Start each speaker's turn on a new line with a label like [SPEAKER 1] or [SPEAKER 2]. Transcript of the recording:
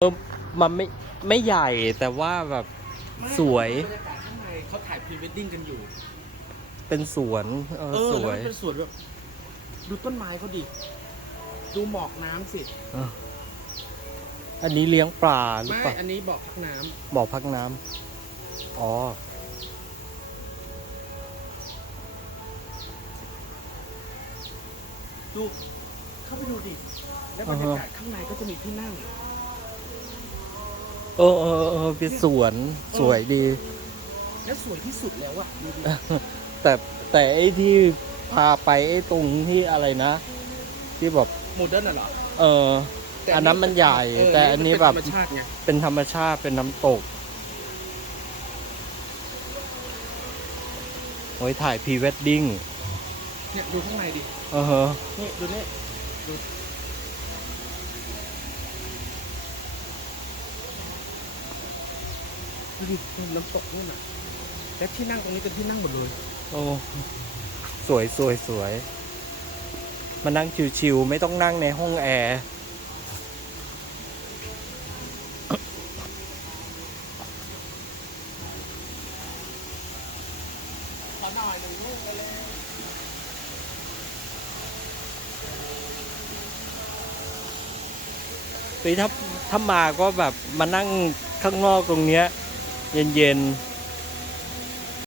[SPEAKER 1] เออมันไม่ไม่ใหญ่แต่ว่าแบบ สวย
[SPEAKER 2] บรรยากาศข้างในเขาถ่ายพรีเวดดิ้งกันอยู่
[SPEAKER 1] เป็นสวนเออ
[SPEAKER 2] เออ
[SPEAKER 1] ส
[SPEAKER 2] แล้ว
[SPEAKER 1] วย
[SPEAKER 2] มันเป็นสวนแบบดูต้นไม้เขาดิ ดูหมอกน้ำสิ
[SPEAKER 1] เอออันนี้เลี้ยงปลาหรือ
[SPEAKER 2] ไม่
[SPEAKER 1] เปล่า
[SPEAKER 2] อันนี้บอกพักน้ำ
[SPEAKER 1] บ่อพักน้ำอ๋อ
[SPEAKER 2] ดูเข้าไปดูดิ แล้วบรรยากาศข้างในก็จะมีที่นั่ง
[SPEAKER 1] เออเออเออเป็นสวนสวยดี
[SPEAKER 2] และสวยที่สุดแล้วอะดูดิ
[SPEAKER 1] แต่แต่ไอ้ที่พาไปไอ้ตรงที่อะไรนะ ที่แบบ
[SPEAKER 2] โมเดิร์นน่ะเหรอ
[SPEAKER 1] เอออันนั้นมันใหญ่
[SPEAKER 2] เออ
[SPEAKER 1] แต่อันนี้แบบ
[SPEAKER 2] มัเป็ธรรมชาติไง
[SPEAKER 1] เป็นธรรมชาติเป็นน้ำตกโอ้ยถ่ายพรีเวดดิ้ง
[SPEAKER 2] เนี่ยดูข้างในดิ
[SPEAKER 1] เออฮะ
[SPEAKER 2] นี่ดูนี่ดู ดูดิน้ำตกนู่นน่ะและที่นั่งตรงนี้เป็นที่นั่งหมดเลย
[SPEAKER 1] โอ้สวยสวยสวยมานั่งชิวๆไม่ต้องนั่งในห้องแอร์
[SPEAKER 2] ขอหน่อยหนึ่งลูกไปเลย
[SPEAKER 1] เฮ้ยถ้าถ้ามาก็แบบมานั่งข้างนอกตรงเนี้ย เย็นๆ